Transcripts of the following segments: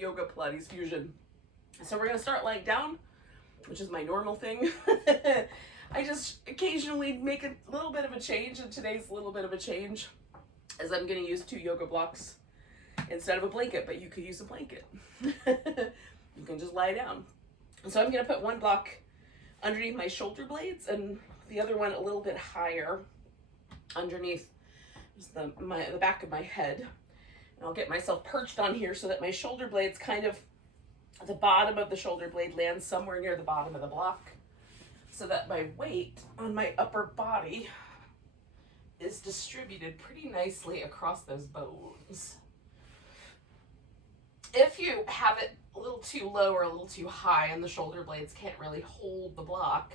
yoga Pilates fusion. So we're gonna start lying down, which is my normal thing. I just occasionally make a little bit of a change, and today's a little bit of a change, as I'm gonna use 2 yoga blocks instead of a blanket, but you could use a blanket. You can just lie down. So I'm gonna put one block underneath my shoulder blades and the other one a little bit higher underneath just the back of my head. And I'll get myself perched on here so that my shoulder blades kind of, the bottom of the shoulder blade lands somewhere near the bottom of the block, so that my weight on my upper body is distributed pretty nicely across those bones. If you have it a little too low or a little too high and the shoulder blades can't really hold the block,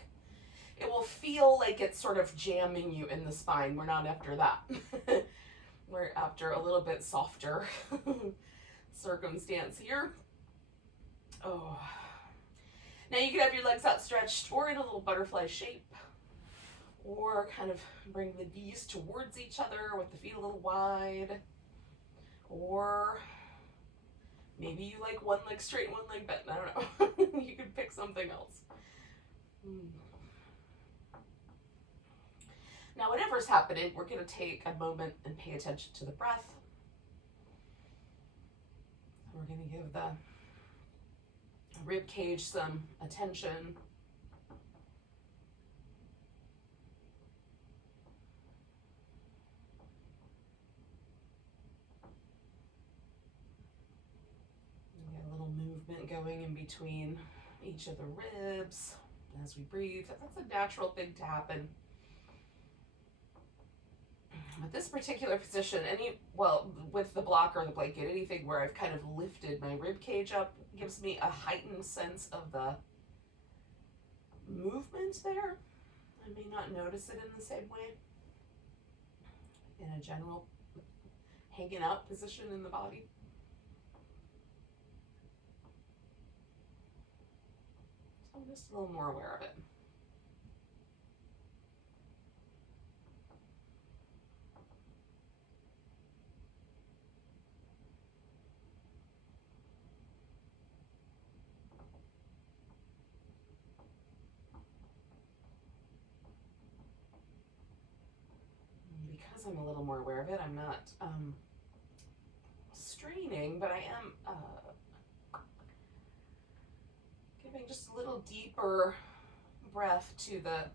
it will feel like it's sort of jamming you in the spine. We're not after that. We're after a little bit softer circumstance here. Oh. Now you can have your legs outstretched or in a little butterfly shape, or kind of bring the knees towards each other with the feet a little wide, or maybe you like one leg straight and one leg bent. I don't know. You could pick something else. Now, whatever's happening, we're going to take a moment and pay attention to the breath. We're going to give the rib cage some attention. Movement going in between each of the ribs as we breathe. That's a natural thing to happen. With this particular position, with the block or the blanket, anything where I've kind of lifted my rib cage up gives me a heightened sense of the movement there. I may not notice it in the same way in a general hanging out position in the body. I'm just a little more aware of it. Because I'm a little more aware of it, I'm not straining, but I am giving just a little deeper breath to the,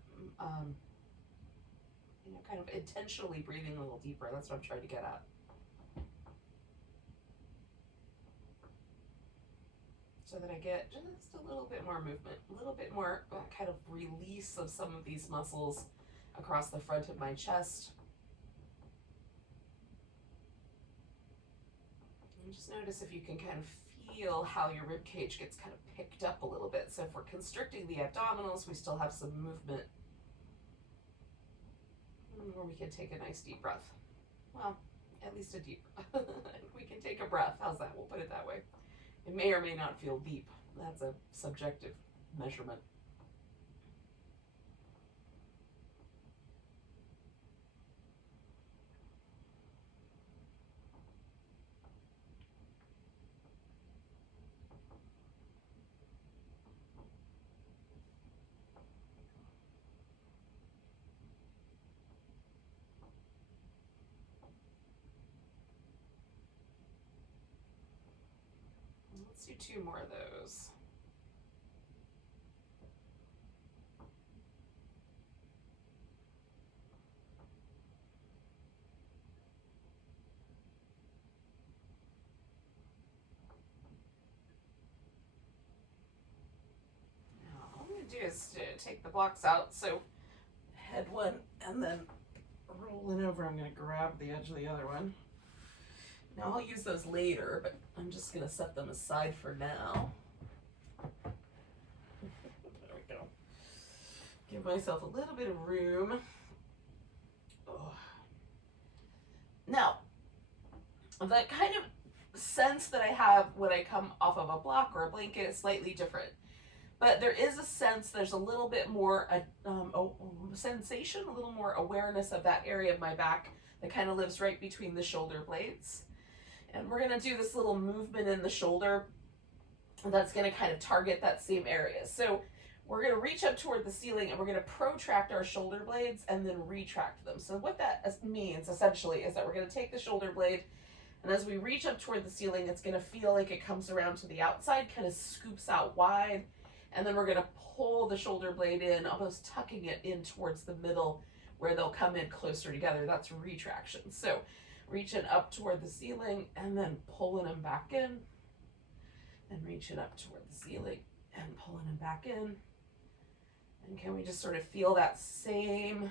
kind of intentionally breathing a little deeper. That's what I'm trying to get at. So that I get just a little bit more movement, a little bit more kind of release of some of these muscles across the front of my chest. And just notice if you can kind of feel how your rib cage gets kind of picked up a little bit. So if we're constricting the abdominals, we still have some movement. Or we can take a nice deep breath. Well, at least a deep breath. We can take a breath. How's that? We'll put it that way. It may or may not feel deep. That's a subjective measurement. Let's do 2 more of those. Now, all I'm going to do is take the blocks out. So head one and then rolling over, I'm going to grab the edge of the other one. Now I'll use those later, but I'm just going to set them aside for now. There we go. Give myself a little bit of room. Oh. Now, the kind of sense that I have when I come off of a block or a blanket is slightly different. But there is a sense, there's a little bit more sensation, a little more awareness of that area of my back that kind of lives right between the shoulder blades. And we're going to do this little movement in the shoulder And that's going to kind of target that same area. So we're going to reach up toward the ceiling and we're going to protract our shoulder blades and then retract them. So what that means essentially is that we're going to take the shoulder blade, and as we reach up toward the ceiling, it's going to feel like it comes around to the outside, kind of scoops out wide, and then we're going to pull the shoulder blade in, almost tucking it in towards the middle where they'll come in closer together. That's retraction. So reaching up toward the ceiling and then pulling them back in, and reaching up toward the ceiling and pulling them back in. And can we just sort of feel that same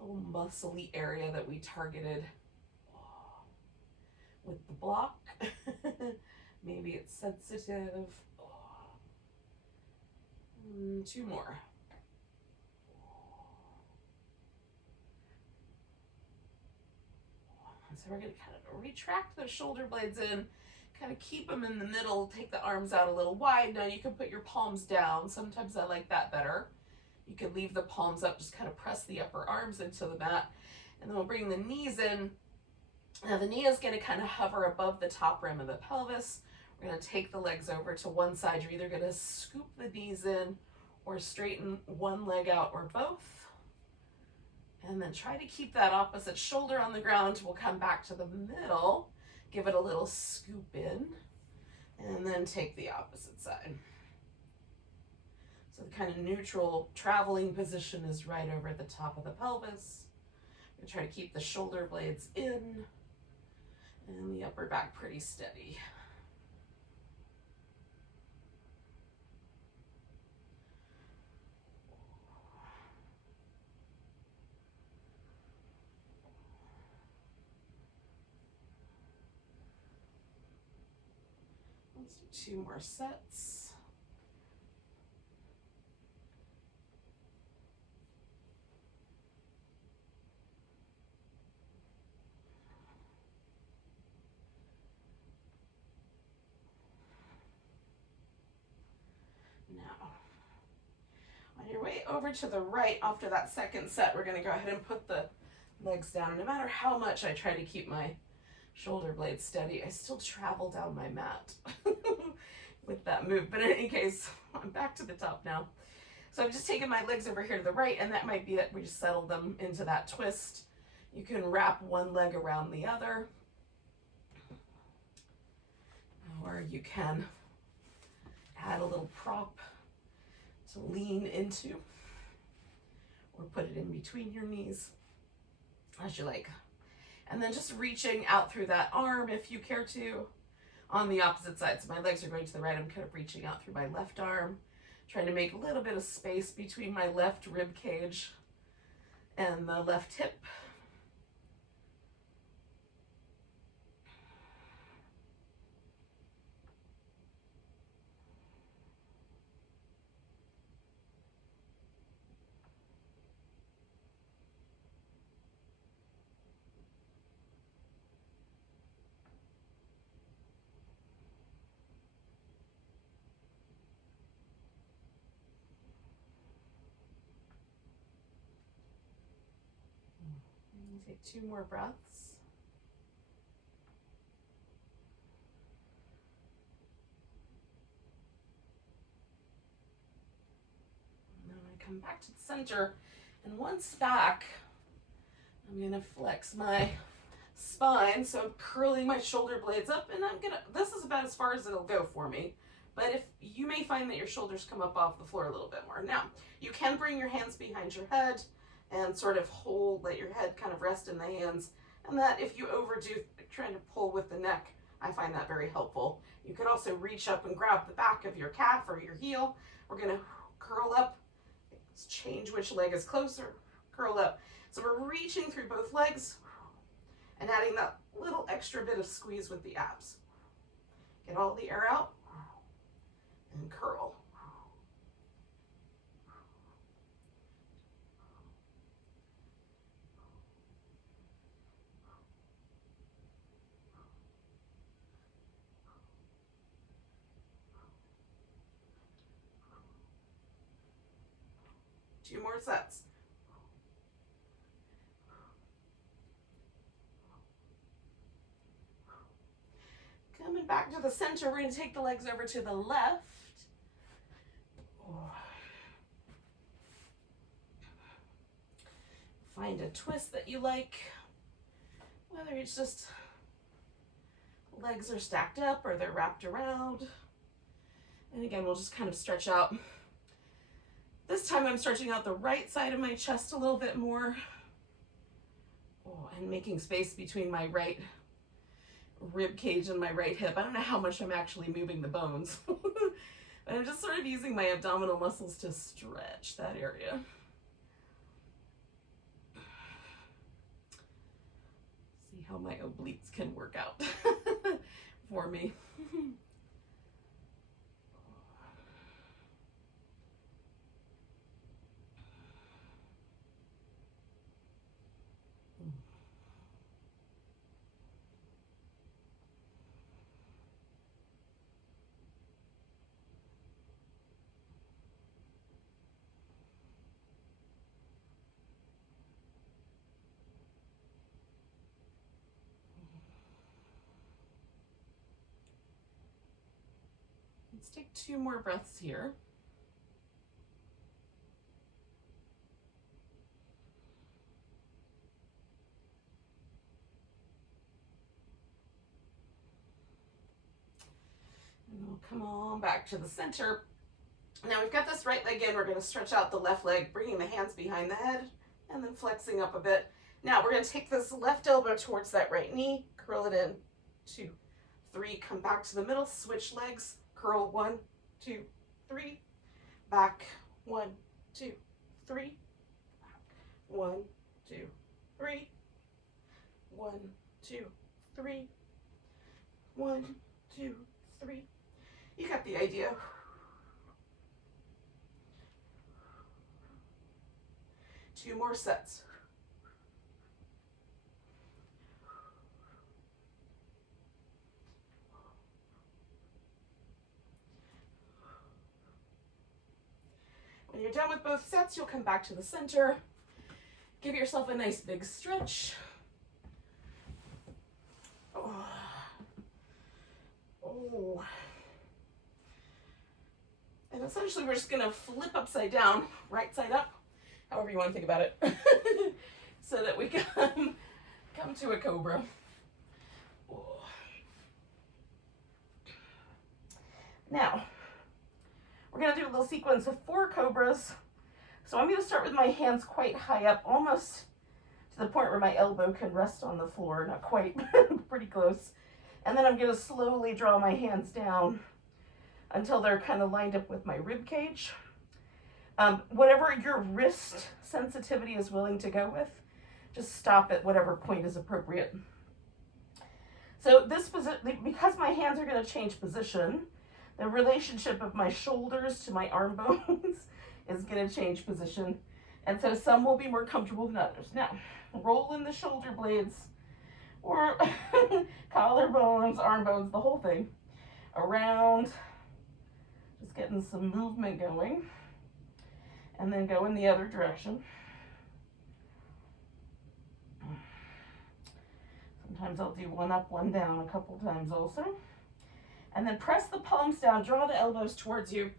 little muscly area that we targeted with the block? Maybe it's sensitive. 2 more. So we're going to kind of retract the shoulder blades in, kind of keep them in the middle, take the arms out a little wide. Now you can put your palms down. Sometimes I like that better. You can leave the palms up, just kind of press the upper arms into the mat. And then we'll bring the knees in. Now the knee is going to kind of hover above the top rim of the pelvis. We're going to take the legs over to one side. You're either going to scoop the knees in or straighten one leg out or both. And then try to keep that opposite shoulder on the ground. We'll come back to the middle, give it a little scoop in, and then take the opposite side. So the kind of neutral traveling position is right over at the top of the pelvis. We're try to keep the shoulder blades in and the upper back pretty steady. Let's do 2 more sets. Now, on your way over to the right after that second set, we're going to go ahead and put the legs down. No matter how much I try to keep my shoulder blades steady, I still travel down my mat with that move. But in any case, I'm back to the top now. So I've just taken my legs over here to the right, and that might be that we just settle them into that twist. You can wrap one leg around the other, or you can add a little prop to lean into, or put it in between your knees, as you like. And then just reaching out through that arm if you care to on the opposite side. So my legs are going to the right. I'm kind of reaching out through my left arm, trying to make a little bit of space between my left rib cage and the left hip. Take 2 more breaths. And then I come back to the center, and once back, I'm gonna flex my spine. So I'm curling my shoulder blades up, and this is about as far as it'll go for me. But if you may find that your shoulders come up off the floor a little bit more. Now, you can bring your hands behind your head and sort of let your head kind of rest in the hands. And that if you overdo trying to pull with the neck, I find that very helpful. You could also reach up and grab the back of your calf or your heel. We're gonna curl up, change which leg is closer, curl up. So we're reaching through both legs and adding that little extra bit of squeeze with the abs. Get all the air out and curl. Two more sets. Coming And back to the center. We're going to take the legs over to the left. Find a twist that you like, whether it's just legs are stacked up or they're wrapped around. And again, we'll just kind of stretch out. This time I'm stretching out the right side of my chest a little bit more. And making space between my right rib cage and my right hip. I don't know how much I'm actually moving the bones, but I'm just sort of using my abdominal muscles to stretch that area. See how my obliques can work out for me. Let's take 2 more breaths here. And we'll come on back to the center. Now we've got this right leg in. We're going to stretch out the left leg, bringing the hands behind the head and then flexing up a bit. Now we're going to take this left elbow towards that right knee, curl it in, 2, 3, come back to the middle, switch legs, curl, 1, 2, 3, back, 1, 2, 3, 1, 2, 3, 1, 2, 3, 1, 2, 3. You got the idea. Two more sets. When you're done with both sets, you'll come back to the center. Give yourself a nice big stretch. Oh. Oh. And essentially we're just gonna flip upside down, right side up, however you want to think about it, so that we come to a cobra. Oh. Now, we're going to do a little sequence of 4 cobras. So I'm going to start with my hands quite high up, almost to the point where my elbow can rest on the floor. Not quite, pretty close. And then I'm going to slowly draw my hands down until they're kind of lined up with my rib cage. Whatever your wrist sensitivity is willing to go with, just stop at whatever point is appropriate. So this position, because my hands are going to change position, the relationship of my shoulders to my arm bones is going to change position. And so some will be more comfortable than others. Now, roll in the shoulder blades or collarbones, arm bones, the whole thing around, just getting some movement going. And then go in the other direction. Sometimes I'll do one up, one down a couple times also. And then press the palms down, draw the elbows towards you,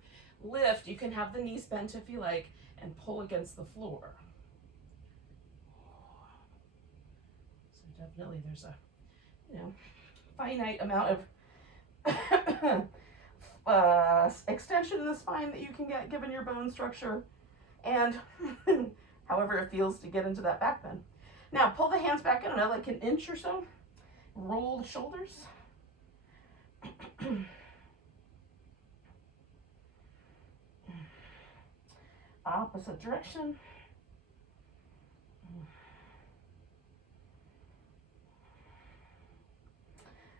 lift. You can have the knees bent if you like, and pull against the floor. So definitely there's a, finite amount of extension in the spine that you can get given your bone structure, and however it feels to get into that back bend. Now pull the hands back, I don't know, like an inch or so. Roll the shoulders. Opposite direction.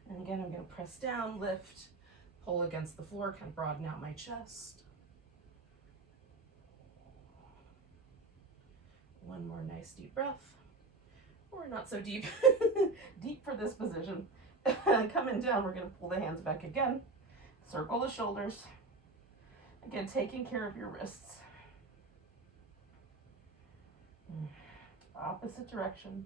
And again, I'm going to press down, lift, pull against the floor, kind of broaden out my chest. One more nice deep breath, or not so deep, deep for this position. Coming down, we're going to pull the hands back again, circle the shoulders, again, taking care of your wrists. Opposite direction.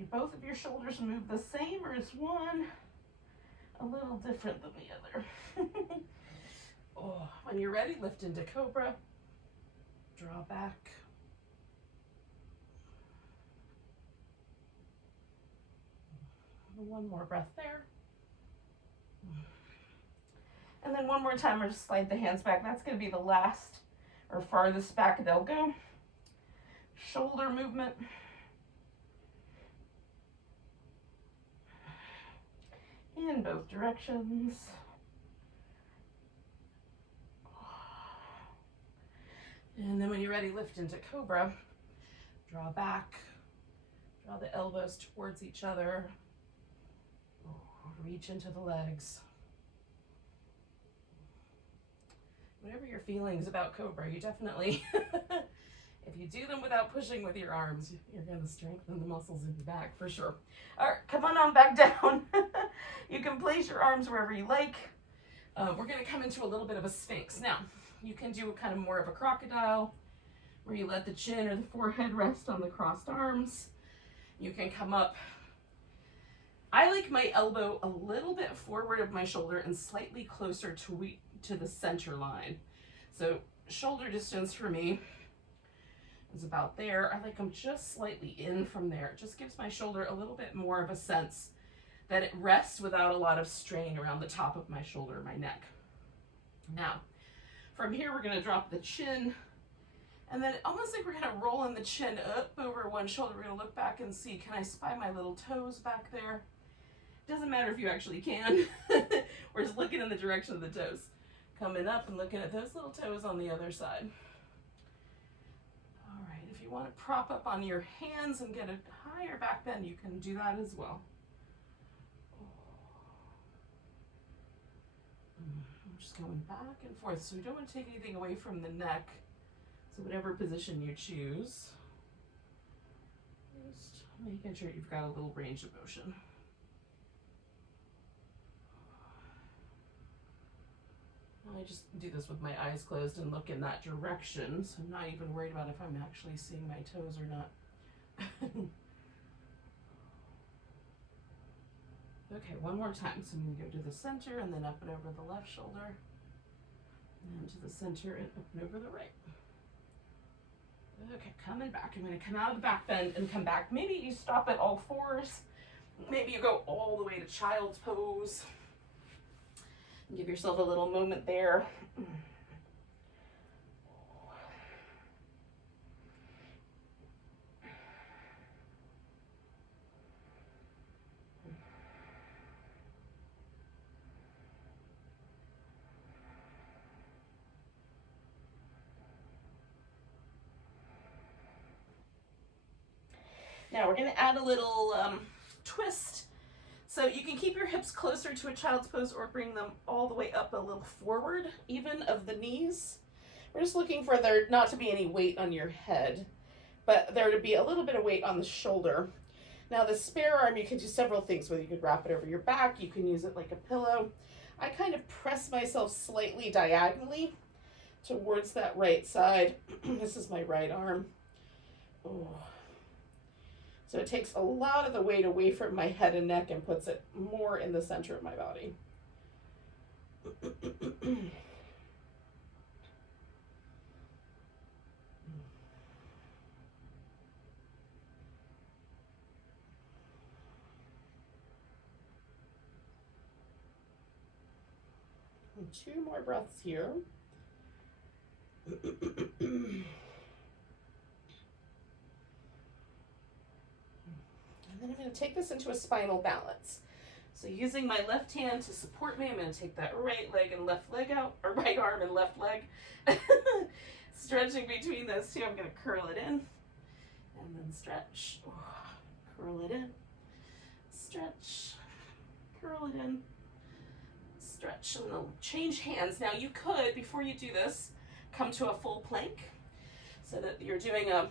Do both of your shoulders move the same, or is one a little different than the other? Oh, when you're ready, lift into Cobra. Draw back. One more breath there. And then one more time, we're just slide the hands back. That's going to be the last or farthest back they'll go. Shoulder movement. In both directions. And then when you're ready, lift into Cobra. Draw back. Draw the elbows towards each other. Reach into the legs. Whatever your feelings about Cobra, you definitely, if you do them without pushing with your arms, you're going to strengthen the muscles in your back for sure. All right, come on back down. You can place your arms wherever you like. We're going to come into a little bit of a Sphinx. Now, you can do kind of more of a crocodile, where you let the chin or the forehead rest on the crossed arms. You can come up. I like my elbow a little bit forward of my shoulder and slightly closer to the center line. So shoulder distance for me is about there. I like them just slightly in from there. It just gives my shoulder a little bit more of a sense that it rests without a lot of strain around the top of my shoulder, my neck. Now, from here, we're gonna drop the chin, and then almost like we're gonna roll in the chin up over one shoulder. We're gonna look back and see, can I spy my little toes back there? Doesn't matter if you actually can. We're just looking in the direction of the toes. Coming up and looking at those little toes on the other side. All right, if you want to prop up on your hands and get a higher back bend, you can do that as well. I'm just going back and forth. So we don't want to take anything away from the neck. So whatever position you choose, just making sure you've got a little range of motion. I just do this with my eyes closed and look in that direction, so I'm not even worried about if I'm actually seeing my toes or not. Okay, one more time. So I'm going to go to the center and then up and over the left shoulder, and then to the center and up and over the right. Okay, coming back. I'm going to come out of the back bend and come back. Maybe you stop at all fours. Maybe you go all the way to child's pose. Give yourself a little moment there. Now we're going to add a little twist. So you can keep your hips closer to a child's pose or bring them all the way up a little forward, even of the knees. We're just looking for there not to be any weight on your head, but there to be a little bit of weight on the shoulder. Now the spare arm, you can do several things with. You could wrap it over your back. You can use it like a pillow. I kind of press myself slightly diagonally towards that right side. This is my right arm. Oh. So it takes a lot of the weight away from my head and neck and puts it more in the center of my body. And 2 more breaths here. And then I'm going to take this into a spinal balance. So using my left hand to support me, I'm going to take that right leg and left leg out, or right arm and left leg. Stretching between those two, I'm going to curl it in and then stretch. Curl it in, stretch, curl it in, stretch, and then change hands. Now you could, before you do this, come to a full plank so that you're doing a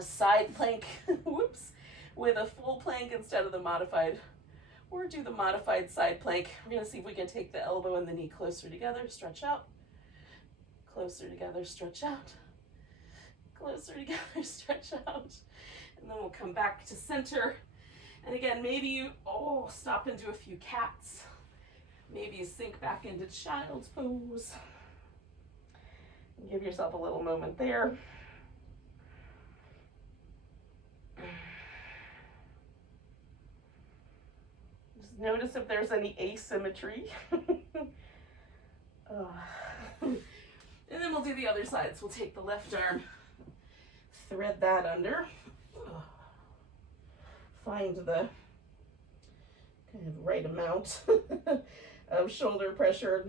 side plank, whoops, with a full plank instead of the modified, or do the modified side plank. We're going to see if we can take the elbow and the knee closer together, stretch out, closer together, stretch out, closer together, stretch out, and then we'll come back to center And again, maybe you, stop and do a few cats. Maybe you sink back into child's pose. Give yourself a little moment there. Just notice if there's any asymmetry. And then we'll do the other side. So we'll take the left arm, thread that under. Find the kind of right amount of shoulder pressure,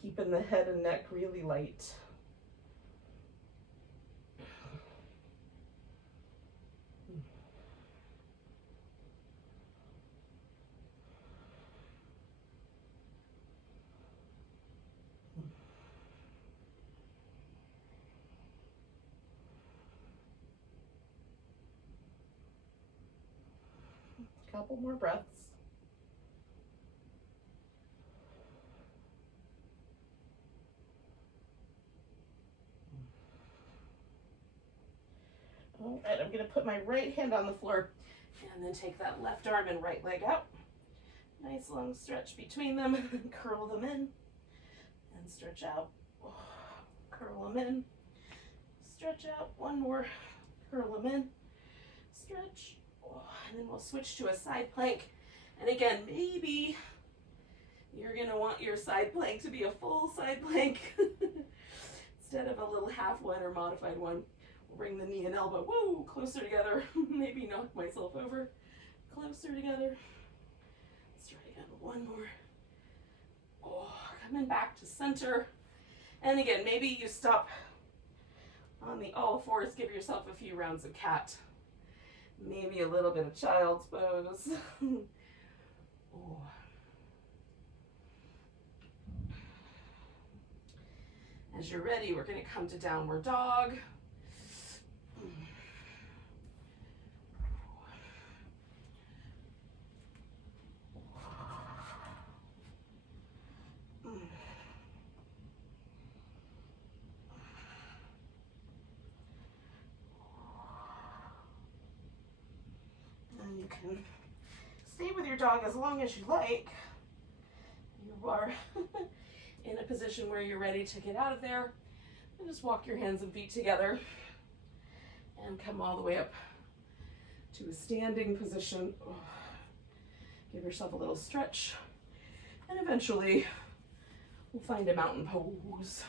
keeping the head and neck really light. Couple more breaths. All right, I'm going to put my right hand on the floor and then take that left arm and right leg out. Nice long stretch between them. Curl them in and stretch out. Curl them in. Stretch out. One more. Curl them in. Stretch. And then we'll switch to a side plank. And again, maybe you're going to want your side plank to be a full side plank instead of a little half one or modified one. We'll bring the knee and elbow, closer together. Maybe knock myself over. Closer together. Let's try again. One more. Coming back to center. And again, maybe you stop on the all fours. Give yourself a few rounds of cat. Maybe a little bit of child's pose. As you're ready, we're going to come to downward dog. And you can stay with your dog as long as you like. You are in a position where you're ready to get out of there. And just walk your hands and feet together and come all the way up to a standing position. Give yourself a little stretch. And eventually we'll find a mountain pose.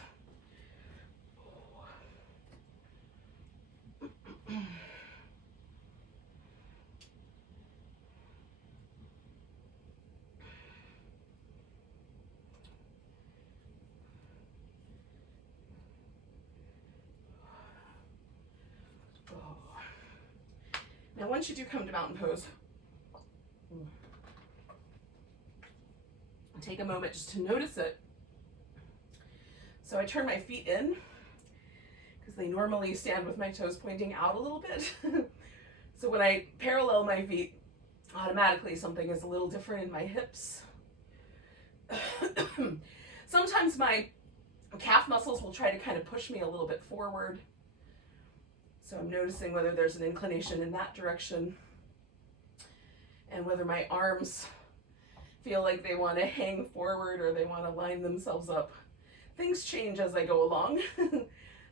Now, once you do come to mountain pose, take a moment just to notice it. So I turn my feet in because they normally stand with my toes pointing out a little bit. So when I parallel my feet, automatically something is a little different in my hips. Sometimes my calf muscles will try to kind of push me a little bit forward. So I'm noticing whether there's an inclination in that direction and whether my arms feel like they want to hang forward or they want to line themselves up. Things change as I go along. So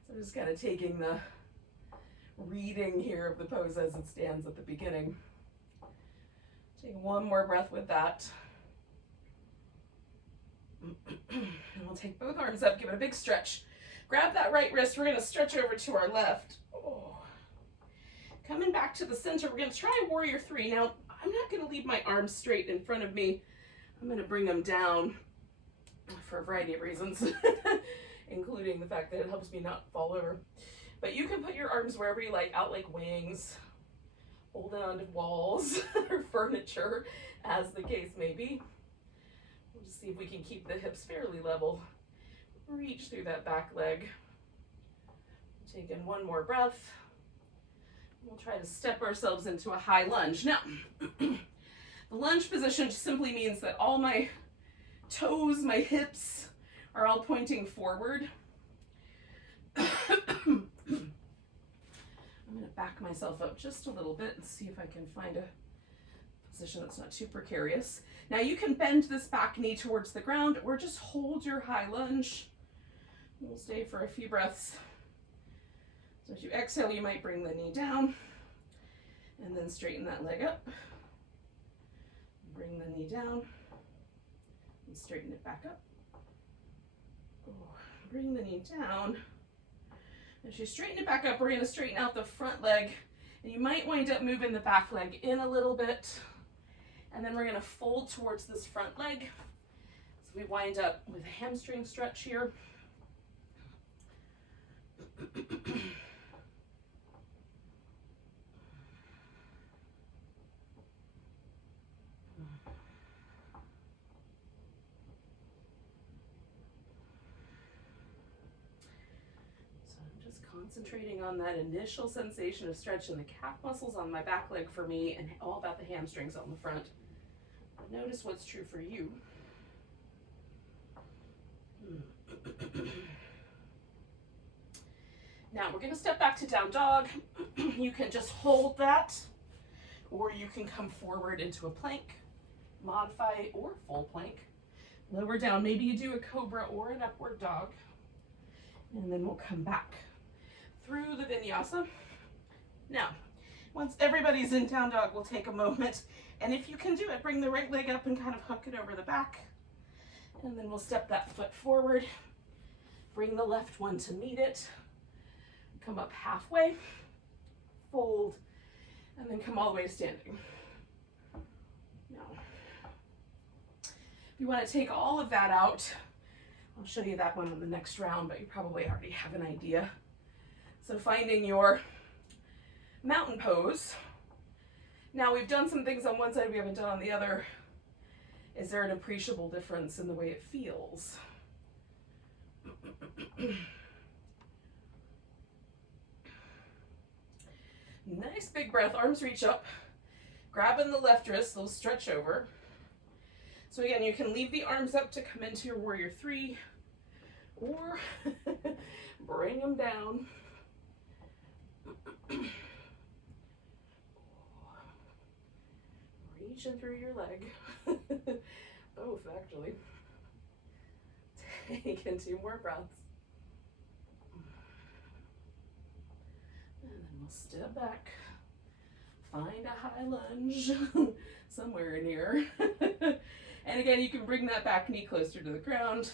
I'm just kind of taking the reading here of the pose as it stands at the beginning. Take one more breath with that. And we'll take both arms up, give it a big stretch. Grab that right wrist, we're going to stretch over to our left. Coming back to the center, we're going to try warrior three. Now, I'm not going to leave my arms straight in front of me. I'm going to bring them down for a variety of reasons, including the fact that it helps me not fall over. But you can put your arms wherever you like, out like wings, holding onto walls or furniture, as the case may be. We'll just see if we can keep the hips fairly level. Reach through that back leg. Take in one more breath. We'll try to step ourselves into a high lunge. Now, the lunge position just simply means that all my toes, my hips are all pointing forward. I'm going to back myself up just a little bit and see if I can find a position that's not too precarious. Now you can bend this back knee towards the ground or just hold your high lunge. We'll stay for a few breaths. So as you exhale, you might bring the knee down and then straighten that leg up. Bring the knee down and straighten it back up. Bring the knee down. As you straighten it back up, we're going to straighten out the front leg, and you might wind up moving the back leg in a little bit, and then we're going to fold towards this front leg. So we wind up with a hamstring stretch here. Concentrating on that initial sensation of stretch in the calf muscles on my back leg for me, and all about the hamstrings on the front. But notice what's true for you. Now we're going to step back to down dog. You can just hold that, or you can come forward into a plank, modify, or full plank. Lower down, maybe you do a cobra or an upward dog, and then we'll come back through the vinyasa. Now, once everybody's in down dog, we'll take a moment, and if you can do it, bring the right leg up and kind of hook it over the back, and then we'll step that foot forward, bring the left one to meet it, come up halfway, fold, and then come all the way to standing. Now, if you want to take all of that out, I'll show you that one in the next round, but you probably already have an idea. So finding your mountain pose. Now we've done some things on one side we haven't done on the other. Is there an appreciable difference in the way it feels? Nice big breath, arms reach up, grabbing the left wrist, they'll stretch over. So again, you can leave the arms up to come into your warrior three, or bring them down. Reaching through your leg. Both, actually. Taking 2 more breaths. And then we'll step back. Find a high lunge somewhere in here. And again, you can bring that back knee closer to the ground,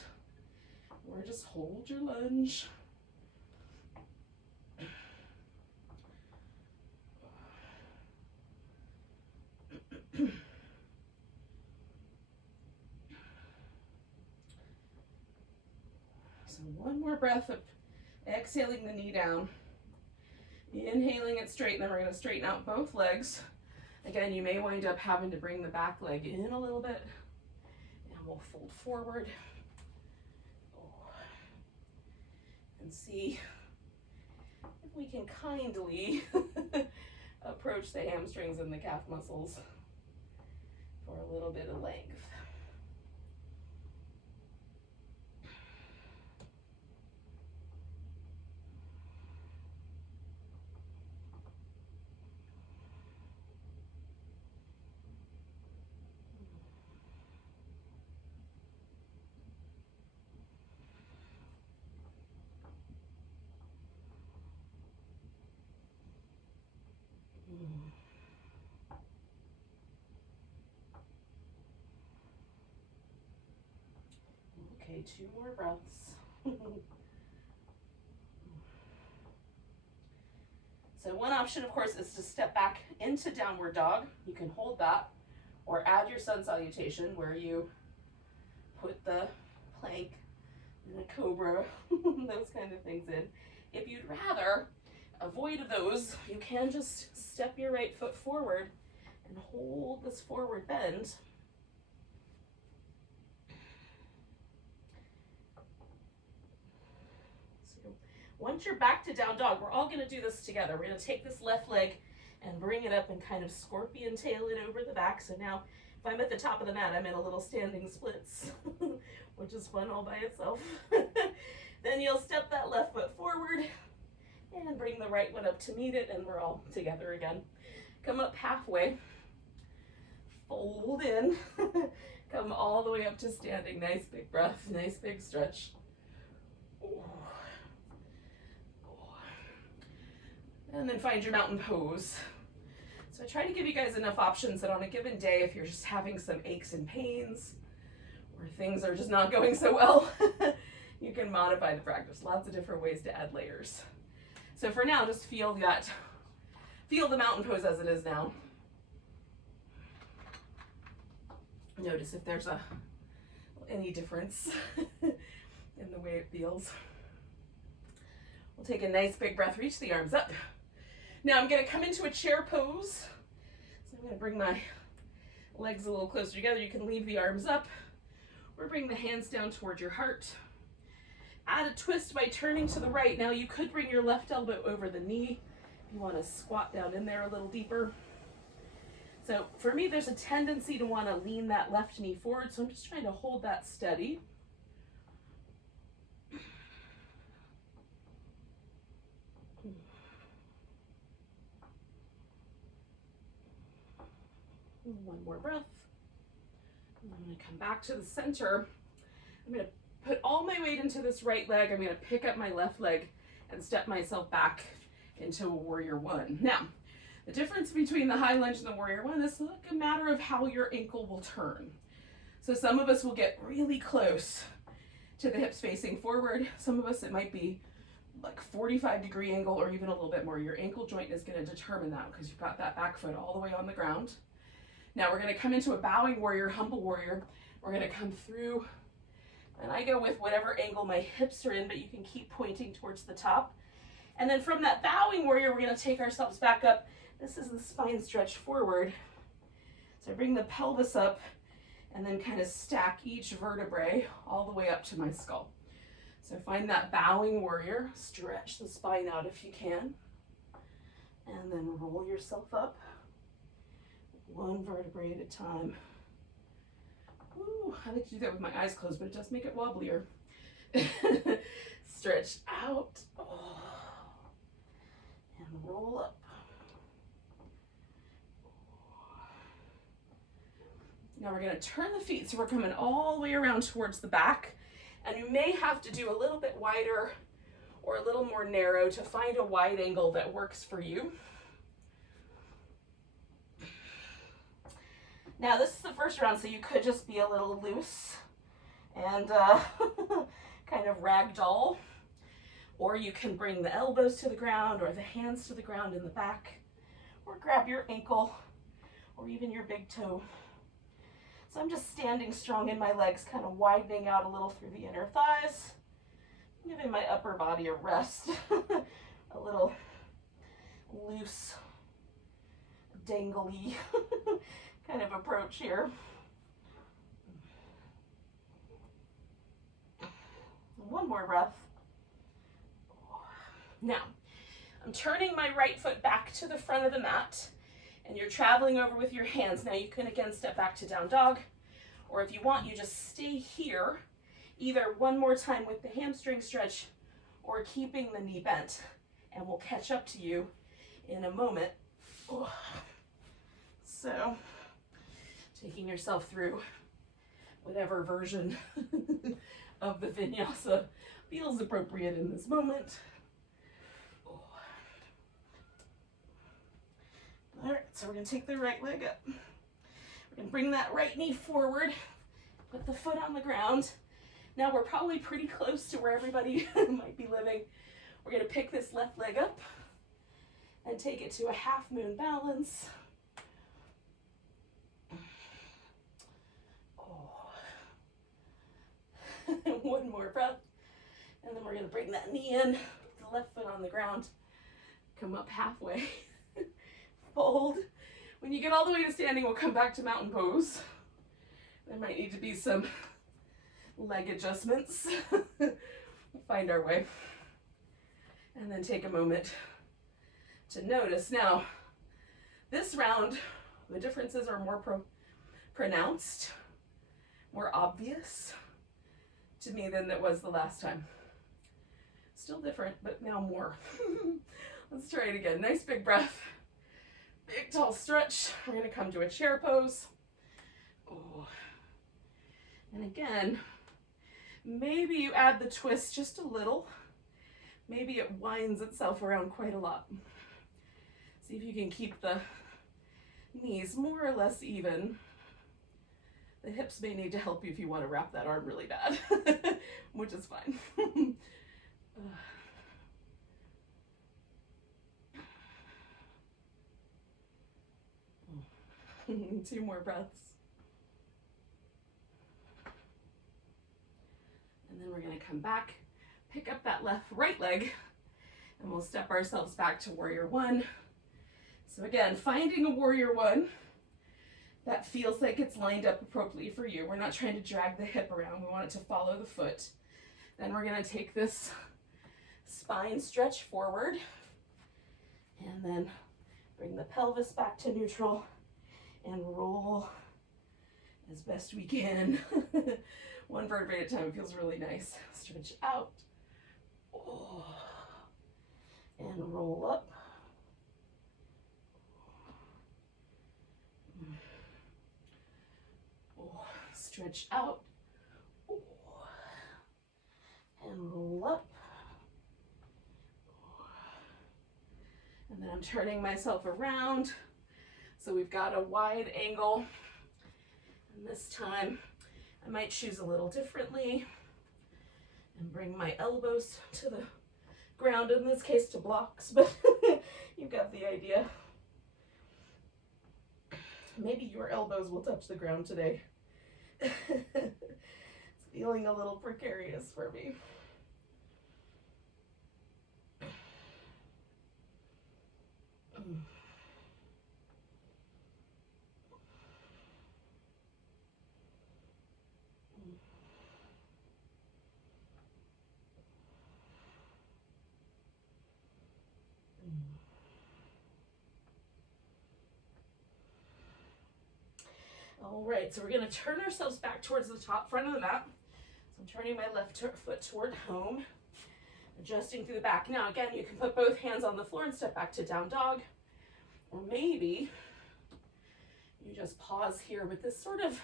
or just hold your lunge. So one more breath of exhaling the knee down, inhaling it straight, and then we're going to straighten out both legs. Again, you may wind up having to bring the back leg in a little bit, and we'll fold forward and see if we can kindly approach the hamstrings and the calf muscles for a little bit of length. Okay, 2 more breaths. So one option, of course, is to step back into downward dog. You can hold that, or add your sun salutation, where you put the plank and a cobra, those kind of things in. If you'd rather avoid those, you can just step your right foot forward and hold this forward bend. Once you're back to down dog, we're all going to do this together. We're going to take this left leg and bring it up and kind of scorpion tail it over the back. So now if I'm at the top of the mat, I'm in a little standing splits, which is fun all by itself. Then you'll step that left foot forward and bring the right one up to meet it, and we're all together again. Come up halfway, Fold in. Come all the way up to standing. Nice big breath, nice big stretch. And then find your mountain pose. So I try to give you guys enough options that on a given day, if you're just having some aches and pains, or things are just not going so well, you can modify the practice. Lots of different ways to add layers. So for now, just feel the mountain pose as it is now. Notice if there's any difference in the way it feels. We'll take a nice big breath, reach the arms up. Now I'm gonna come into a chair pose. So I'm gonna bring my legs a little closer together. You can leave the arms up or bring the hands down toward your heart. Add a twist by turning to the right. Now you could bring your left elbow over the knee if you wanna squat down in there a little deeper. So for me, there's a tendency to wanna lean that left knee forward. So I'm just trying to hold that steady. One more breath. And I'm going to come back to the center. I'm going to put all my weight into this right leg. I'm going to pick up my left leg and step myself back into a warrior one. Now, the difference between the high lunge and the warrior one is like a matter of how your ankle will turn. So some of us will get really close to the hips facing forward. Some of us, it might be like 45-degree angle or even a little bit more. Your ankle joint is going to determine that because you've got that back foot all the way on the ground. Now we're going to come into a bowing warrior, humble warrior. We're going to come through, and I go with whatever angle my hips are in, but you can keep pointing towards the top. And then from that bowing warrior, we're going to take ourselves back up. This is the spine stretch forward. So I bring the pelvis up and then kind of stack each vertebrae all the way up to my skull. So find that bowing warrior, stretch the spine out if you can, and then roll yourself up. One vertebrae at a time. Ooh, I like to do that with my eyes closed, but it does make it wobblier. Stretch out. Oh. And roll up. Now we're going to turn the feet, so we're coming all the way around towards the back. And you may have to do a little bit wider or a little more narrow to find a wide angle that works for you. Now this is the first round, so you could just be a little loose and kind of ragdoll, or you can bring the elbows to the ground or the hands to the ground in the back, or grab your ankle or even your big toe. So I'm just standing strong in my legs, kind of widening out a little through the inner thighs, giving my upper body a rest, a little loose, dangly kind of approach here. One more breath. Now, I'm turning my right foot back to the front of the mat, and you're traveling over with your hands. Now you can again step back to down dog, or if you want, you just stay here, either one more time with the hamstring stretch or keeping the knee bent, and we'll catch up to you in a moment. So, taking yourself through whatever version of the vinyasa feels appropriate in this moment. All right, so we're gonna take the right leg up. We're gonna bring that right knee forward, put the foot on the ground. Now we're probably pretty close to where everybody might be living. We're gonna pick this left leg up and take it to a half moon balance. One more breath, and then we're going to bring that knee in, the left foot on the ground, come up halfway, fold. When you get all the way to standing, we'll come back to mountain pose. There might need to be some leg adjustments. We'll find our way, and then take a moment to notice. Now, this round, the differences are more pronounced, more obvious to me than it was the last time. Still different, but now more. Let's try it again. Nice big breath. Big tall stretch. We're gonna come to a chair pose. And again, maybe you add the twist just a little. Maybe it winds itself around quite a lot. See if you can keep the knees more or less even. The hips may need to help you if you want to wrap that arm really bad, which is fine. 2 more breaths. And then we're going to come back, pick up that right leg, and we'll step ourselves back to warrior 1. So again, finding a warrior 1 that feels like it's lined up appropriately for you. We're not trying to drag the hip around. We want it to follow the foot. Then we're going to take this spine stretch forward and then bring the pelvis back to neutral and roll as best we can. 1 vertebrae at a time. It feels really nice. Stretch out. Oh. And roll up. Stretch out, and roll up, and then I'm turning myself around, so we've got a wide angle, and this time I might choose a little differently and bring my elbows to the ground, in this case to blocks, but you got the idea. Maybe your elbows will touch the ground today. It's feeling a little precarious for me. All right, so we're going to turn ourselves back towards the top front of the mat. So I'm turning my left foot toward home, adjusting through the back. Now, again, you can put both hands on the floor and step back to down dog. Or maybe you just pause here with this sort of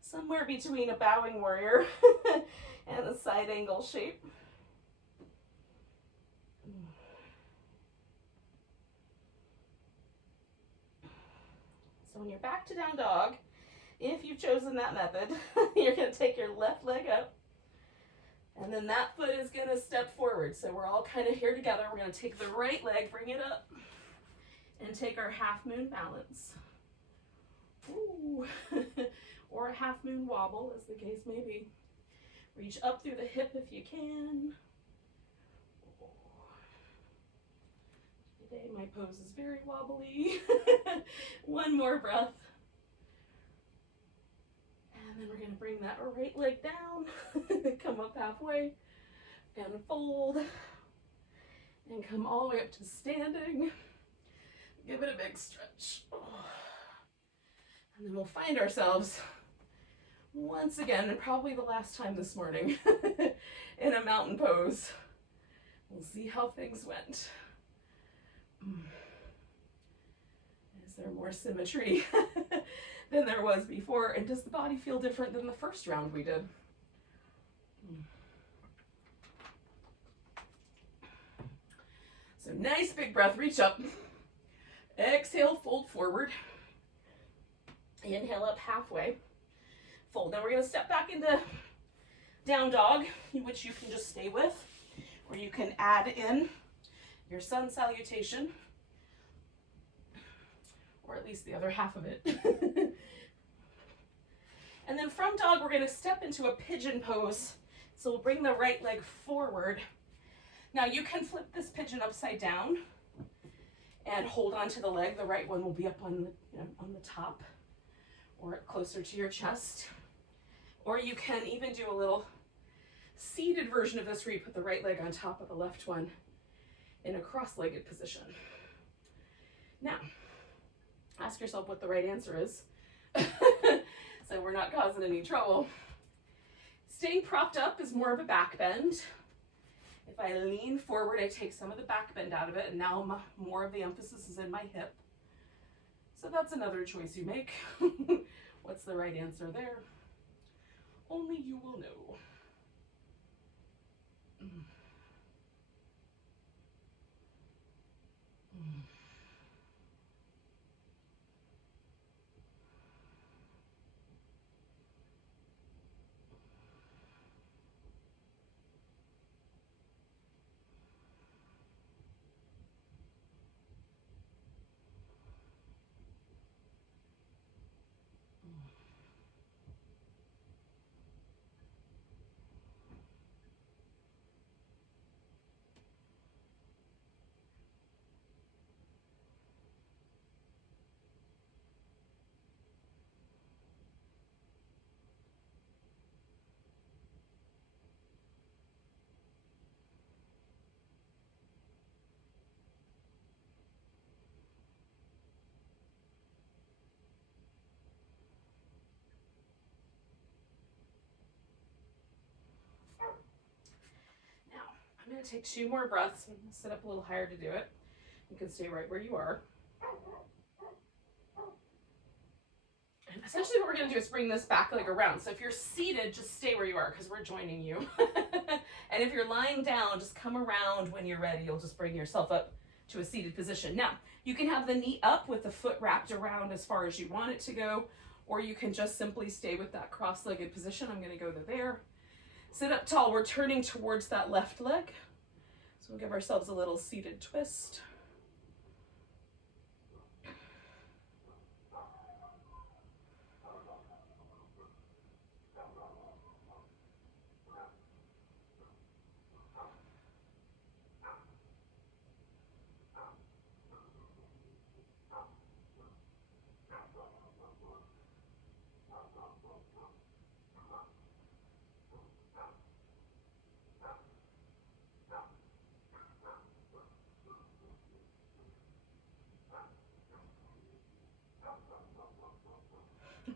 somewhere between a bowing warrior and a side angle shape. So when you're back to down dog, if you've chosen that method, you're going to take your left leg up, and then that foot is going to step forward. So we're all kind of here together. We're going to take the right leg, bring it up, and take our half moon balance. Ooh. Or a half moon wobble, as the case may be. Reach up through the hip if you can. Today my pose is very wobbly. 1 more breath. And then we're going to bring that right leg down, come up halfway, and fold, and come all the way up to standing. Give it a big stretch. And then we'll find ourselves, once again, and probably the last time this morning, in a mountain pose. We'll see how things went. Is there more symmetry than there was before? And does the body feel different than the first round we did? So nice big breath, reach up. Exhale, fold forward. Inhale up halfway. Fold. Now we're going to step back into down dog, which you can just stay with, or you can add in your sun salutation, or at least the other half of it. And then from dog, we're going to step into a pigeon pose. So we'll bring the right leg forward. Now you can flip this pigeon upside down and hold on to the leg. The right one will be up on the top or closer to your chest. Or you can even do a little seated version of this where you put the right leg on top of the left one in a cross-legged position. Now, ask yourself what the right answer is. So we're not causing any trouble. Staying propped up is more of a back bend. If I lean forward, I take some of the back bend out of it, and now more of the emphasis is in my hip. So that's another choice you make. What's the right answer there? Only you will know. I'm going to take 2 more breaths. I'm going to sit up a little higher to do it. You can stay right where you are. And essentially what we're going to do is bring this back leg around. So if you're seated, just stay where you are because we're joining you. And if you're lying down, just come around when you're ready. You'll just bring yourself up to a seated position. Now, you can have the knee up with the foot wrapped around as far as you want it to go, or you can just simply stay with that cross-legged position. I'm going to go to there. Sit up tall. We're turning towards that left leg. So we'll give ourselves a little seated twist.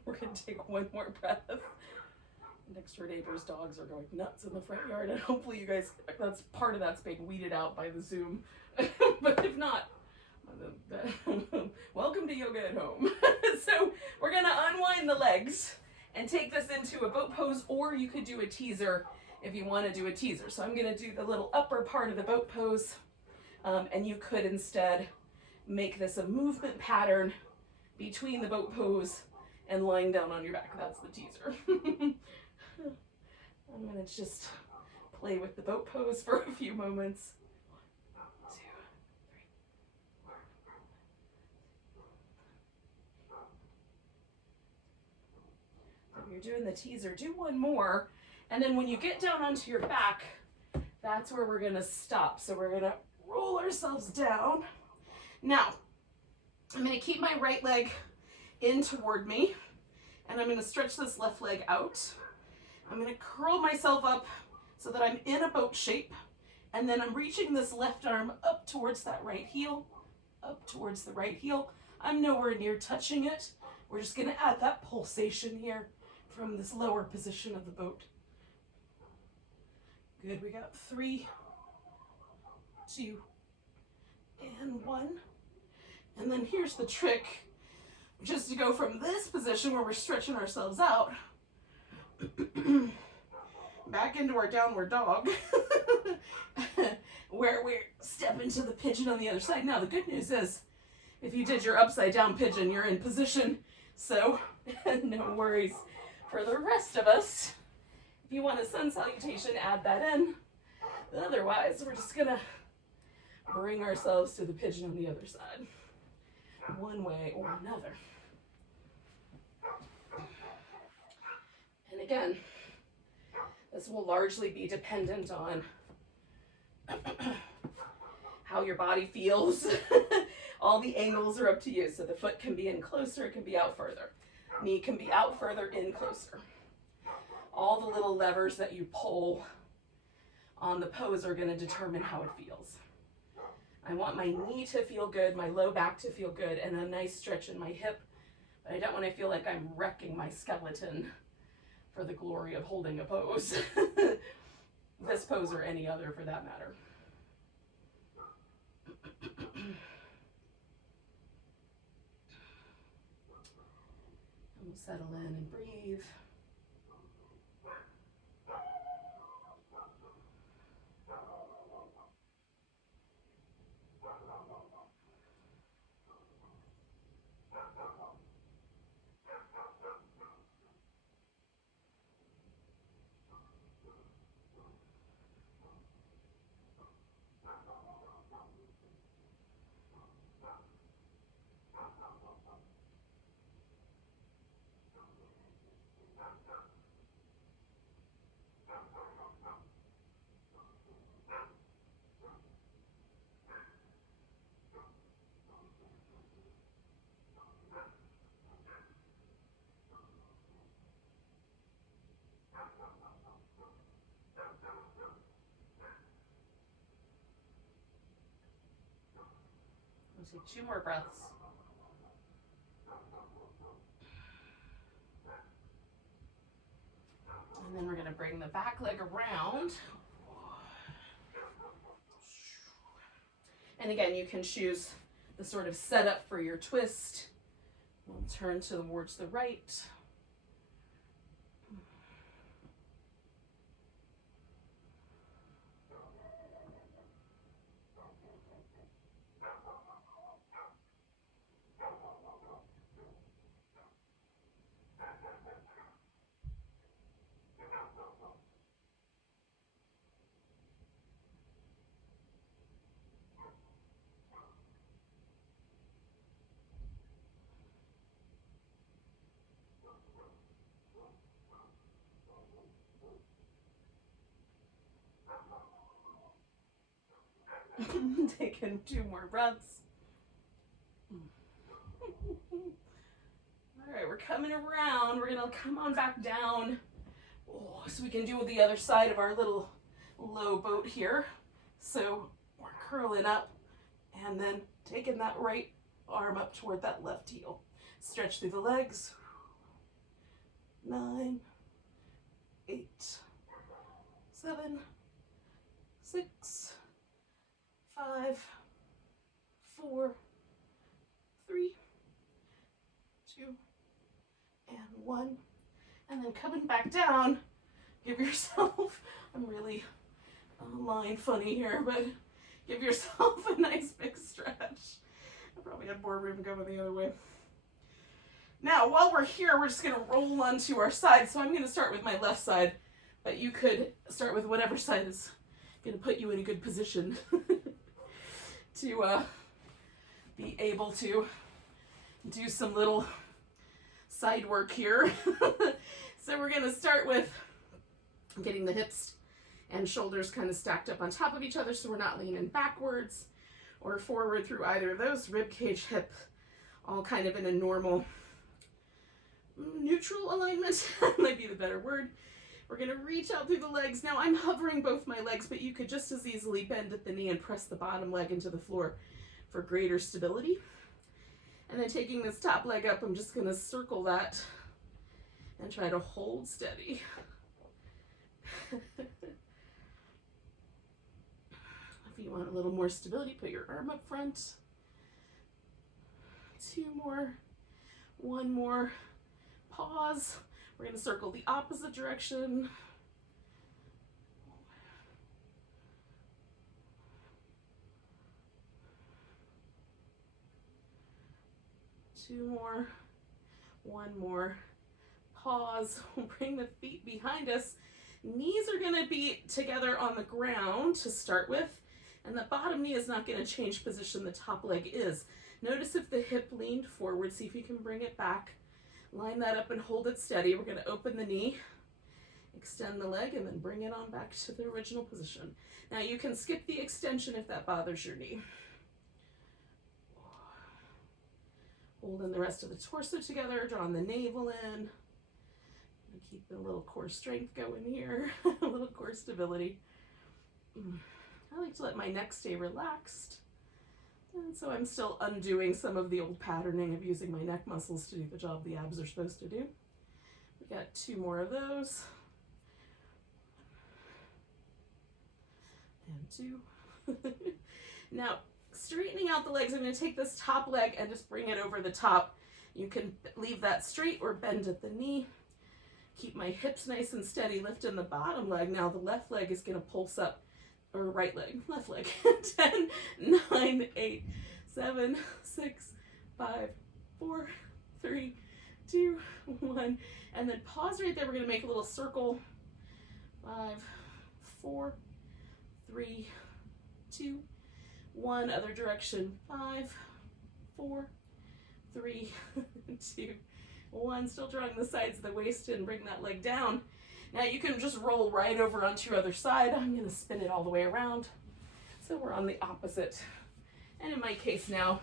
We're going to take 1 more breath. Next door neighbor's dogs are going nuts in the front yard, and hopefully you guys, that's part of that's being weeded out by the Zoom. But if not, welcome to yoga at home. So we're going to unwind the legs and take this into a boat pose, or you could do a teaser if you want to do a teaser. So I'm going to do the little upper part of the boat pose, and you could instead make this a movement pattern between the boat pose and lying down on your back. That's the teaser. I'm going to just play with the boat pose for a few moments. 1, 2, 3, 4. So you're doing the teaser, do 1 more. And then when you get down onto your back, that's where we're going to stop. So we're going to roll ourselves down. Now, I'm going to keep my right leg in toward me, and I'm going to stretch this left leg out. I'm going to curl myself up so that I'm in a boat shape, and then I'm reaching this left arm up towards that right heel, up towards the right heel. I'm nowhere near touching it. We're just going to add that pulsation here from this lower position of the boat. Good, we got 3, 2, and 1. And then here's the trick, just to go from this position where we're stretching ourselves out, back into our downward dog, where we step into the pigeon on the other side. Now, the good news is, if you did your upside down pigeon, you're in position, so no worries. For the rest of us, if you want a sun salutation, add that in. Otherwise, we're just gonna bring ourselves to the pigeon on the other side, one way or another. And again, this will largely be dependent on how your body feels. All the angles are up to you. So the foot can be in closer, it can be out further. Knee can be out further, in closer. All the little levers that you pull on the pose are going to determine how it feels. I want my knee to feel good, my low back to feel good, and a nice stretch in my hip. But I don't want to feel like I'm wrecking my skeleton for the glory of holding a pose. This pose or any other for that matter. And we'll settle in and breathe. We'll take 2 more breaths. And then we're going to bring the back leg around. And again, you can choose the sort of setup for your twist. We'll turn towards the right. Taking 2 more breaths. All right, we're coming around. We're gonna come on back down. Oh, so we can do the other side of our little low boat here. So we're curling up and then taking that right arm up toward that left heel. Stretch through the legs. 9, 8, 7, 6, 5, 4, 3, 2, and 1. And then coming back down, give yourself, I'm really line funny here, but give yourself a nice big stretch. I probably had more room going the other way. Now, while we're here, we're just gonna roll onto our side. So I'm gonna start with my left side, but you could start with whatever side is gonna put you in a good position to be able to do some little side work here. So we're gonna start with getting the hips and shoulders kind of stacked up on top of each other so we're not leaning backwards or forward through either of those. Rib cage, hip, all kind of in a normal, neutral alignment might be the better word. We're gonna reach out through the legs. Now I'm hovering both my legs, but you could just as easily bend at the knee and press the bottom leg into the floor for greater stability. And then taking this top leg up, I'm just gonna circle that and try to hold steady. If you want a little more stability, put your arm up front. 2 more, 1 more, pause. We're going to circle the opposite direction. Two more, 1 more, pause. We'll bring the feet behind us. Knees are going to be together on the ground to start with, and the bottom knee is not going to change position. The top leg is. Notice if the hip leaned forward. See if you can bring it back. Line that up and hold it steady. We're going to open the knee, extend the leg, and then bring it on back to the original position. Now you can skip the extension if that bothers your knee. Holding the rest of the torso together, drawing the navel in. Keep a little core strength going here, a little core stability. I like to let my neck stay relaxed. And so I'm still undoing some of the old patterning of using my neck muscles to do the job the abs are supposed to do. We got 2 more of those. And 2. Now, straightening out the legs, I'm going to take this top leg and just bring it over the top. You can leave that straight or bend at the knee. Keep my hips nice and steady, lifting the bottom leg. Now the left leg is going to pulse up, or right leg, left leg. 10, 9, 8, 7, 6, 5, 4, 3, 2, 1. And then pause right there. We're going to make a little circle. 5, 4, 3, 2, 1. Other direction. 5, 4, 3, 2, 1. Still drawing the sides of the waist in. Bring that leg down. Now you can just roll right over onto your other side. I'm going to spin it all the way around. So we're on the opposite. And in my case now,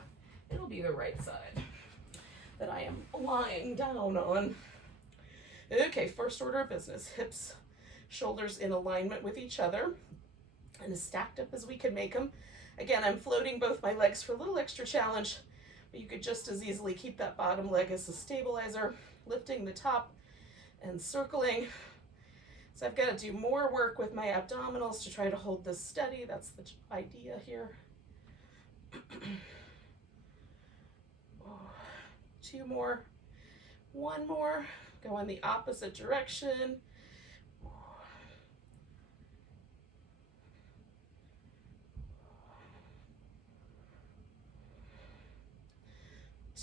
it'll be the right side that I am lying down on. Okay, first order of business. Hips, shoulders in alignment with each other and as stacked up as we can make them. Again, I'm floating both my legs for a little extra challenge, but you could just as easily keep that bottom leg as a stabilizer, lifting the top and circling. So I've got to do more work with my abdominals to try to hold this steady. That's the idea here. 2 more, 1 more, go in the opposite direction.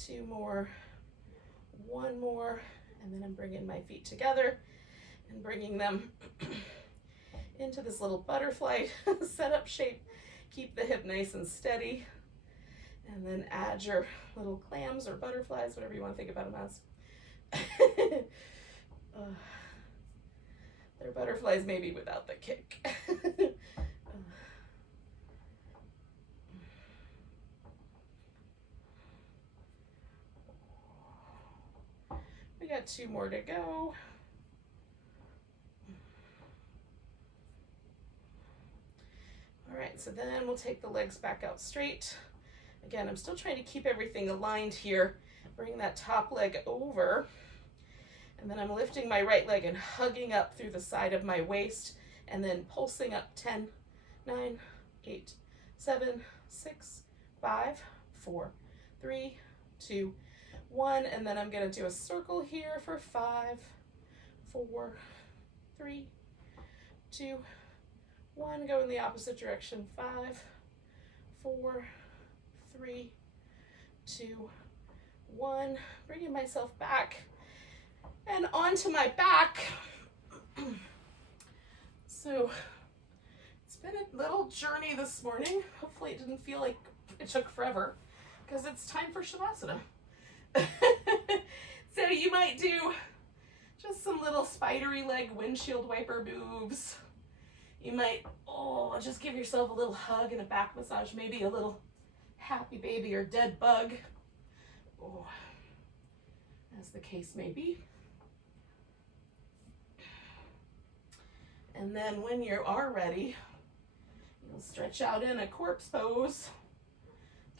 2 more, 1 more, and then I'm bringing my feet together and bringing them into this little butterfly setup shape. Keep the hip nice and steady, and then add your little clams or butterflies, whatever you want to think about them as. They're butterflies maybe without the kick. We got 2 more to go. All right, so then we'll take the legs back out straight. Again, I'm still trying to keep everything aligned here. Bring that top leg over, and then I'm lifting my right leg and hugging up through the side of my waist, and then pulsing up 10, 9, 8, 7, 6, 5, 4, 3, 2, 1, and then I'm going to do a circle here for 5, 4, 3, 2, 1. Go in the opposite direction. 5, 4, 3, 2, 1. Bringing myself back and onto my back. So it's been a little journey this morning. Hopefully it didn't feel like it took forever, because it's time for Shabasana. So you might do just some little spidery leg windshield wiper moves. You might, just give yourself a little hug and a back massage, maybe a little happy baby or dead bug, as the case may be. And then when you are ready, you'll stretch out in a corpse pose.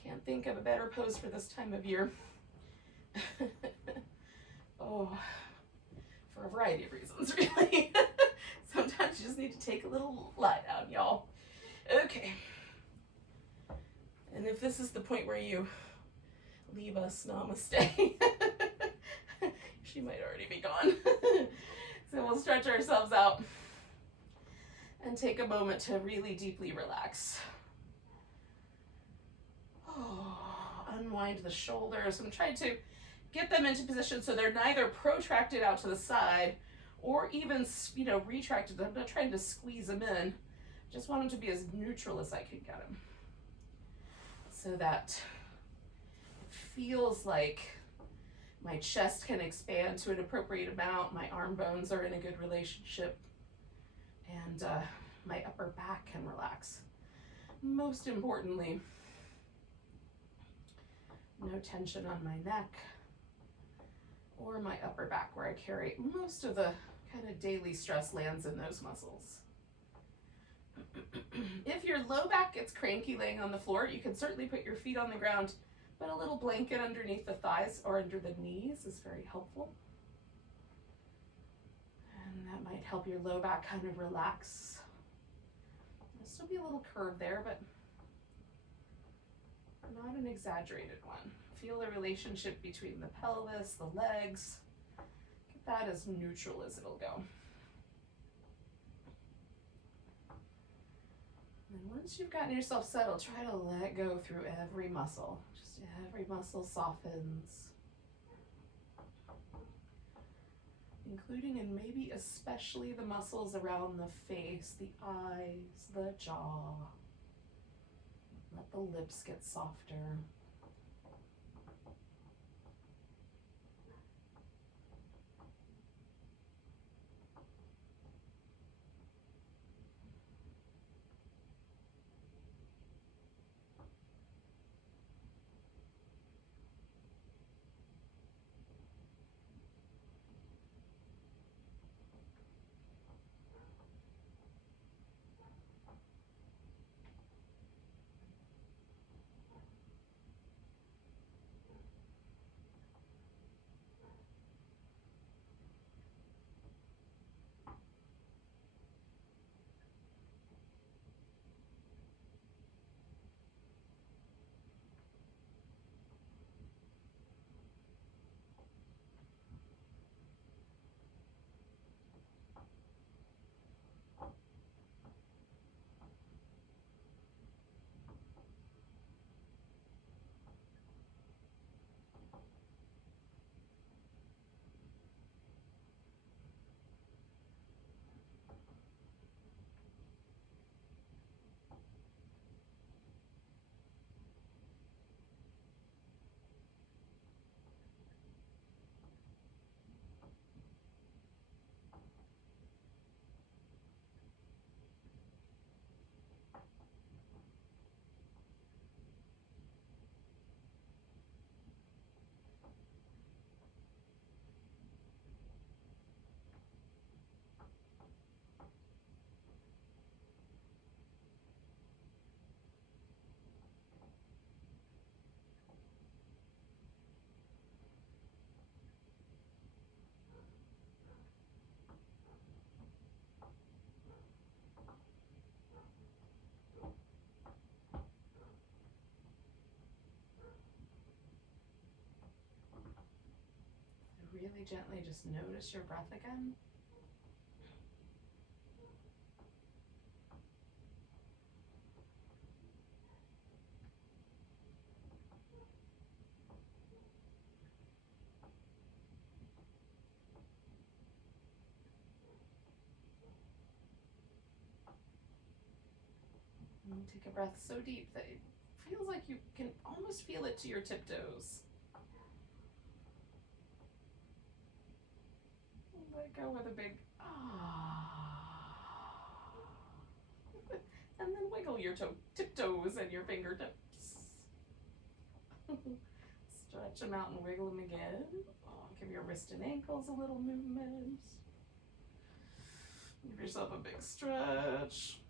Can't think of a better pose for this time of year. For a variety of reasons, really. Sometimes you just need to take a little lie down, y'all. Okay. And if this is the point where you leave us, namaste. She might already be gone. So we'll stretch ourselves out and take a moment to really deeply relax. Unwind the shoulders and try to get them into position so they're neither protracted out to the side or even, retracted. I'm not trying to squeeze them in. Just want them to be as neutral as I can get them, so that it feels like my chest can expand to an appropriate amount, my arm bones are in a good relationship, and my upper back can relax. Most importantly, no tension on my neck or my upper back, where I carry most of the kind of daily stress lands in those muscles. If your low back gets cranky laying on the floor, you can certainly put your feet on the ground, but a little blanket underneath the thighs or under the knees is very helpful. And that might help your low back kind of relax. There'll still be a little curve there, but not an exaggerated one. Feel the relationship between the pelvis, the legs. Get that as neutral as it'll go. And once you've gotten yourself settled, try to let go through every muscle. Just every muscle softens. Including and maybe especially the muscles around the face, the eyes, the jaw. Let the lips get softer. really gently just notice your breath again. And take a breath so deep that it feels like you can almost feel it to your tiptoes. Let go with a big ah. And then wiggle your tiptoes and your fingertips. Stretch them out and wiggle them again. Oh, give your wrist and ankles a little movement. Give yourself a big stretch.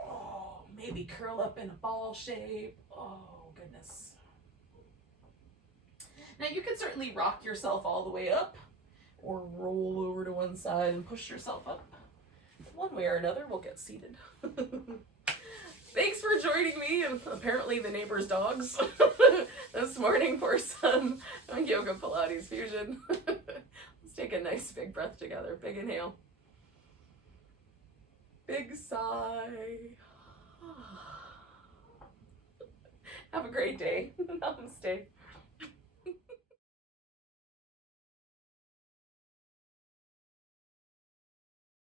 Oh, maybe curl up in a ball shape. Oh, goodness. Now you can certainly rock yourself all the way up or roll over to one side and push yourself up. One way or another, we'll get seated. Thanks for joining me and apparently the neighbor's dogs this morning for some yoga Pilates fusion. Let's take a nice big breath together. Big inhale. Big sigh. Have a great day. Namaste.